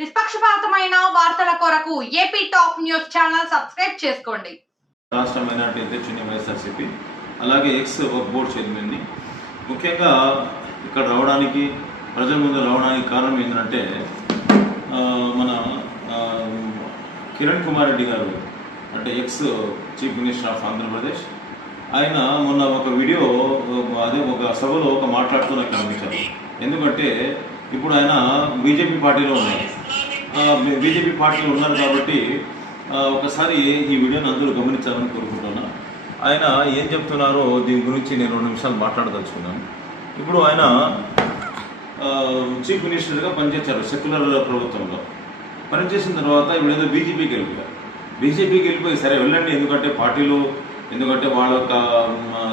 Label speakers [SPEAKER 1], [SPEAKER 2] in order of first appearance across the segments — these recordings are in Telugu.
[SPEAKER 1] నిష్పక్షపాతమైన వార్తల కొరకు AP top news channel subscribe చేసుకోండి.
[SPEAKER 2] రాష్ట్ర మైనార్టీ అధ్యక్షుని వైఎస్ఆర్సీపీ అలాగే ఎక్స్ ఒక బోర్డ్ చైర్మన్ని. ముఖ్యంగా ఇక్కడ రావడానికి ప్రజల ముందు రావడానికి కారణం ఏంటంటే మన కిరణ్ కుమార్ రెడ్డి గారు అంటే ex chief minister of Andhra Pradesh. ఆయన మొన్న ఒక వీడియో అదే ఒక సభలో ఒక మాట్లాడుతూ నాకు ఎందుకంటే ఇప్పుడు ఆయన బీజేపీ పార్టీలో ఉన్నారు. బీజేపీ పార్టీలో ఉన్నారు కాబట్టి ఒకసారి ఈ వీడియోని అందరూ గమనించాలని కోరుకుంటున్నాను ఆయన ఏం చెప్తున్నారో దీని గురించి నేను రెండు నిమిషాలు మాట్లాడదలుచుకున్నాను. ఇప్పుడు ఆయన చీఫ్ మినిస్టర్గా పనిచేశారు సెక్యులర్ ప్రభుత్వంలో. పనిచేసిన తర్వాత ఇప్పుడు ఏదో బీజేపీకి వెళ్ళిపోయారు బీజేపీకి వెళ్ళిపోయి సరే వెళ్ళండి ఎందుకంటే పార్టీలు ఎందుకంటే వాళ్ళ యొక్క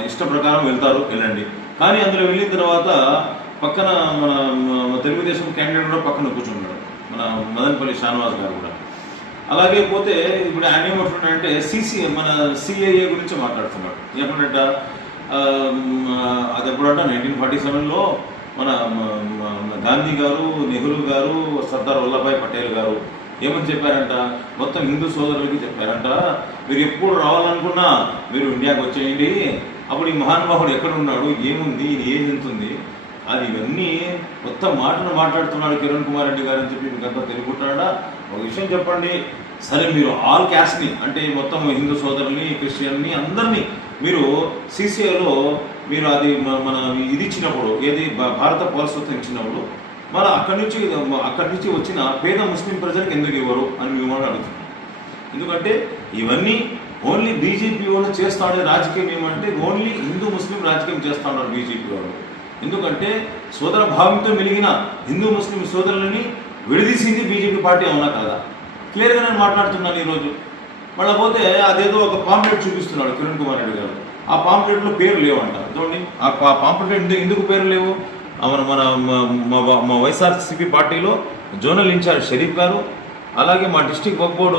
[SPEAKER 2] ఇష్ట ప్రకారం వెళ్తారు వెళ్ళండి. కానీ అందులో వెళ్ళిన తర్వాత పక్కన మన తెలుగుదేశం క్యాండిడేట్ కూడా పక్కన కూర్చున్నాడు. మన మదనపల్లి షానవాజ్ గారు కూడా. అలాగే పోతే ఇప్పుడు ఆయన ఏమంటున్నాడంటే సిసి మన సిఏఏ గురించి మాట్లాడుతున్నాడు. ఏమంట అది ఎప్పుడంట? నైన్టీన్ ఫార్టీ సెవెన్లో మన గాంధీ గారు నెహ్రూ గారు సర్దార్ వల్లభాయ్ పటేల్ గారు ఏమని చెప్పారంట? మొత్తం హిందూ సోదరులకి చెప్పారంట మీరు ఎప్పుడు రావాలనుకున్నా మీరు ఇండియాకి వచ్చేయండి. అప్పుడు ఈ మహానుభావుడు ఎక్కడ ఉన్నాడు ఏముంది? ఇది ఏం ఎంతుంది? అది ఇవన్నీ కొత్త మాటను మాట్లాడుతున్నాడు కిరణ్ కుమార్ రెడ్డి గారు అని చెప్పి మీకు అంతా ఒక విషయం చెప్పండి. సరే మీరు ఆల్ క్యాస్ట్ని అంటే మొత్తం హిందూ సోదరుల్ని క్రిస్టియన్ని అందరినీ మీరు సీసీఐలో మీరు అది మన ఇది ఇచ్చినప్పుడు ఏది భా- భారత పౌరసత్వం ఇచ్చినప్పుడు మరి అక్కడి నుంచి అక్కడి నుంచి వచ్చిన పేద ముస్లిం ప్రజలకు ఎందుకు ఇవ్వరు అని మేము అడుగుతున్నాం. ఎందుకంటే ఇవన్నీ ఓన్లీ బీజేపీ వాళ్ళు చేస్తాడే రాజకీయం ఏమంటే ఓన్లీ హిందూ ముస్లిం రాజకీయం చేస్తా ఉన్నారు బీజేపీ వాళ్ళు. ఎందుకంటే సోదర భావంతో మెలిగిన హిందూ ముస్లిం సోదరులని విడదీసింది బీజేపీ పార్టీ అవునా కదా? క్లియర్గా నేను మాట్లాడుతున్నాను ఈరోజు. మళ్ళీ పోతే అదేదో ఒక పాంప్లెట్ చూపిస్తున్నాడు కిరణ్ కుమార్ రెడ్డి గారు. ఆ పాంప్లెట్లో పేరు లేవంట. చూడండి ఆ పా- పాంప్లెట్ ఎందుకు పేరు లేవు? మన మన మా- వైఎస్ఆర్సీపీ పార్టీలో జోనల్ ఇన్ఛార్జ్ షరీఫ్ గారు అలాగే మా డిస్టిక్ వర్క్ బోర్డు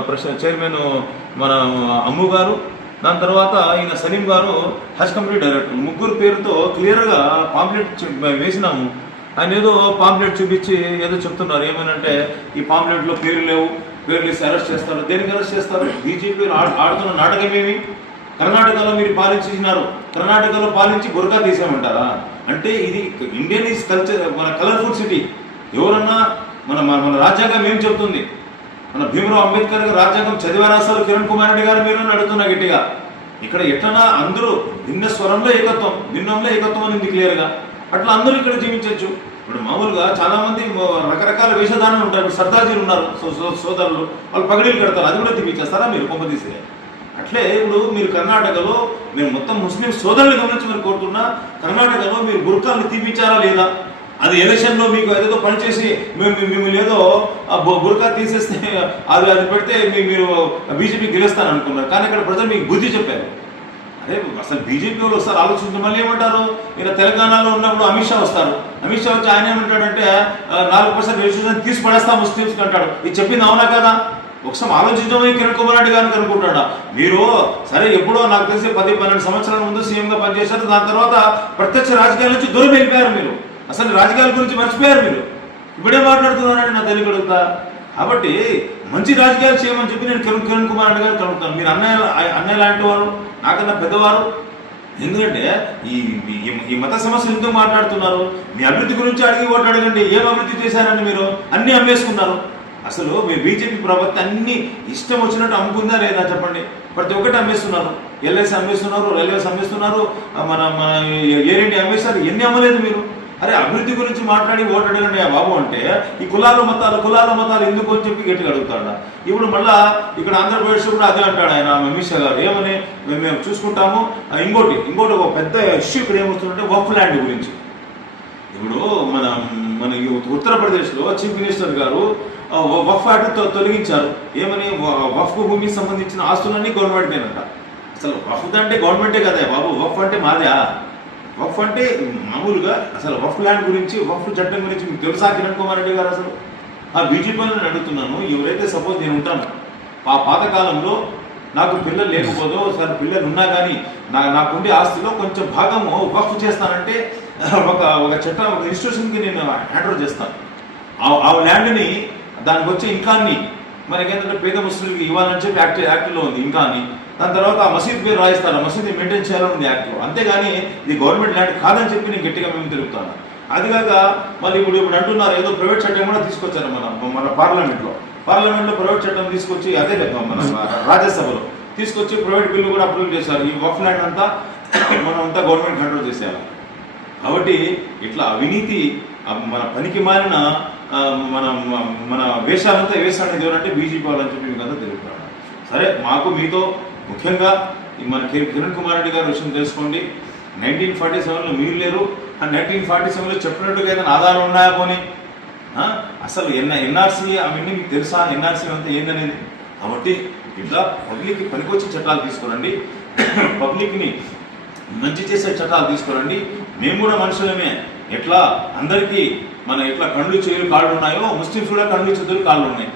[SPEAKER 2] ప్రెసిడెంట్ చైర్మన్ మన అమ్ము గారు దాని తర్వాత ఈయన సలీం గారు హజ్ కమిటీ డైరెక్టర్. ముగ్గురు పేరుతో క్లియర్గా పాంప్లెట్ చూ- వేసినాము. ఆయన ఏదో పాంప్లెట్ చూపించి ఏదో చెప్తున్నారు. ఏమనంటే ఈ పాంప్లెట్లో పేరు లేవు. పేర్లు వేసి అరెస్ట్ చేస్తారు. దేనికి అరెస్ట్ చేస్తారు? బీజేపీ ఆడుతున్న నాటకం ఏమి? కర్ణాటకలో మీరు పాలించినారు కర్ణాటకలో పాలించి బురకా తీసామంటారా అంటే ఇది ఇండియన్ ఈజ్ కల్చర్ మన కలర్ఫుల్ సిటీ ఎవరన్నా మన మన మన రాజ్యాంగం ఏం చెబుతుంది మన భీమరావు అంబేద్కర్ గారు రాజ్యాంగం చదివారా అసలు కిరణ్ కుమార్ రెడ్డి గారు మీరు అడుగుతున్నా గట్టిగా. ఇక్కడ ఎట్లనా అందరూ భిన్న స్వరంలో ఏకత్వం భిన్నంలో ఏకత్వం అనేది క్లియర్గా అట్లా అందరూ ఇక్కడ జీవించవచ్చు ఇప్పుడు మామూలుగా చాలా మంది రకరకాల వేషధారణలు ఉంటారు. ఇప్పుడు సర్దార్జీలు ఉన్నారు సో- సోదరులు. వాళ్ళు పగడీలు కడతారు. అది కూడా తీపిచ్చేస్తారా మీరు? కొంపదీసే అట్లే ఇప్పుడు మీరు కర్ణాటకలో మీరు మొత్తం ముస్లిం సోదరులు గమనించి మీరు కోరుతున్నా కర్ణాటకలో మీరు బుర్కాలను తీపించారా లేదా? అది ఎలక్షన్లో మీకు ఏదో పనిచేసి మిమ్మల్ని ఏదో ఆ బుర్కా తీసేస్తే అది అది పెడితే మీరు బీజేపీ గెలుస్తాను అనుకున్నారు కానీ ఇక్కడ ప్రజలు మీకు బుద్ధి చెప్పారు. అరే అసలు బీజేపీ వాళ్ళు వస్తారు ఆలోచించి మళ్ళీ ఏమంటారు? ఇలా తెలంగాణలో ఉన్నప్పుడు అమిత్ షా వస్తారు. అమిత్ షా వచ్చి ఆయన ఏమంటాడంటే నాలుగు పర్సెంట్ రిజర్వేషన్ తీసి పడేస్తా ముస్లిమ్స్కి అంటాడు. ఇది చెప్పింది అవునా కదా? ఒకసారి ఆలోచించడమే కిరణ్ కుమార్ రెడ్డి గారిని అనుకుంటాడా మీరు సరే ఎప్పుడో నాకు తెలిసి పది పన్నెండు సంవత్సరాల ముందు సీఎంగా పనిచేశారు. దాని తర్వాత ప్రత్యక్ష రాజకీయాల నుంచి దూరం వెళ్ళిపోయారు మీరు. అసలు రాజకీయాల గురించి మర్చిపోయారు మీరు. ఇప్పుడే మాట్లాడుతున్నారండి నా తల్లి అడుగుతా కాబట్టి మంచి రాజకీయాలు చేయమని చెప్పి నేను కిరణ్ కిరణ్ కుమార్ రెడ్డి గారు కలుగుతాను మీరు అన్నయ్య అన్నయ్య లాంటి వారు నాకన్నా పెద్దవారు. ఎందుకంటే ఈ ఈ- మత సమస్యలు ఎందుకు మాట్లాడుతున్నారు? మీ అభివృద్ధి గురించి అడిగి ఓటు అడగండి. ఏం అభివృద్ధి చేశారండి మీరు అన్ని అమ్మేసుకున్నారు. అసలు మీ బీజేపీ ప్రభుత్వం అన్ని ఇష్టం వచ్చినట్టు అమ్ముకుందా లేదా చెప్పండి. ప్రతి ఒక్కటి అమ్మేస్తున్నారు. ఎల్ఐసి అమ్మేస్తున్నారు రైల్వేస్ అమ్మేస్తున్నారు మన మన ఎయిర్ ఇండియా అమ్మేస్తారు ఎన్ని అమ్మలేదు మీరు? అరే అభివృద్ధి గురించి మాట్లాడి ఓటు బాబు అంటే ఈ కులాల మతాలు కులాల మతాలు ఎందుకు అని చెప్పి గట్టిగా అడుగుతాడు ఇప్పుడు మళ్ళా ఇక్కడ ఆంధ్రప్రదేశ్ కూడా అదే అంటాడు ఆయన అమిత్ గారు. ఏమని? మేము మేము చూసుకుంటాము. ఇంకోటి ఇంకోటి ఒక పెద్ద ఇష్యూ ఇక్కడ ఏమవుతుందంటే వఫ్ ల్యాండ్ గురించి. ఇప్పుడు మన మన ఉత్తరప్రదేశ్లో చీఫ్ మినిస్టర్ గారు వఫ్ యాక్ట్ తొలగించారు. ఏమని? వఫ్ భూమికి సంబంధించిన ఆస్తులన్నీ గవర్నమెంటేనంట అసలు వఫ్ అంటే గవర్నమెంటే కదా బాబు. వఫ్ అంటే మాదే. వఫ్ అంటే మామూలుగా అసలు వఫ్ ల్యాండ్ గురించి వఫ్ చట్టం గురించి మీకు తెలుసా కిరణ్ కుమార్ రెడ్డి గారు అసలు? ఆ బీజేపీ నేను అడుగుతున్నాను. ఎవరైతే సపోజ్ నేను ఉంటాను ఆ పాతకాలంలో నాకు పిల్లలు లేకపోదో సార్ పిల్లలు ఉన్నా కానీ నా నాకుండే ఆస్తిలో కొంచెం భాగము వఫ్ చేస్తానంటే ఒక ఒక చట్టం ఒక ఇన్స్టిట్యూషన్కి నేను హ్యాండ్ చేస్తాను. ఆ- ఆ ల్యాండ్ని దానికి వచ్చే ఇంకాన్ని మనకేంటంటే పేద ముస్లింకి ఇవ్వాలని చెప్పి యాక్ట్ యాక్ట్లో ఉంది ఇంకాన్ని. దాని తర్వాత ఆ మసీద్ పేరు రాయిస్తారు. ఆ మసీద్ మెయింటైన్ చేయాలని ఉంది యాక్ట్లో అంతేగాని ఇది గవర్నమెంట్ ల్యాండ్ కాదని చెప్పి నేను గట్టిగా మేము తెలుపుతాను అది కాక మళ్ళీ ఇప్పుడు ఇప్పుడు అంటున్నారు ఏదో ప్రైవేట్ చట్టం కూడా తీసుకొచ్చారు మన మన పార్లమెంట్లో పార్లమెంట్లో ప్రైవేట్ చట్టం తీసుకొచ్చి అదే మన రాజ్యసభలో. తీసుకొచ్చి ప్రైవేట్ బిల్లు కూడా అప్రూవ్ చేశారు. ఈ వఫ్ ల్యాండ్ అంతా మనం అంతా గవర్నమెంట్ కంట్రోల్ చేసేయాలి. కాబట్టి ఇట్లా అవినీతి మన పనికి మారిన మన మన- వేషాలంతా వేషానికి ఎవరంటే బీజేపీ వాళ్ళని చెప్పి మీకు అంతా తెలుపుతాను సరే మాకు మీతో ముఖ్యంగా మన కిరణ్ కుమార్ రెడ్డి గారి విషయం తెలుసుకోండి. నైన్టీన్ ఫార్టీ సెవెన్లో మీరు లేరు. ఆ నైన్టీన్ ఫార్టీ సెవెన్లో చెప్పినట్టుగా ఏదైనా ఆధారం ఉన్నాయా పోనీ? అసలు ఎన్ ఎన్ఆర్సీ అవన్నీ మీకు తెలుసా? ఎన్ఆర్సీ అంతా ఏందనేది? కాబట్టి ఇట్లా పబ్లిక్కి పనికొచ్చే చట్టాలు తీసుకురండి. పబ్లిక్ని మంచి చేసే చట్టాలు తీసుకురండి. మేము కూడా మనుషులమే. ఎట్లా? అందరికీ మన ఎట్లా కళ్ళు చేతులు కాళ్ళు ఉన్నాయో ముస్లిమ్స్ కూడా కళ్ళు చేతులు కాళ్ళు ఉన్నాయి.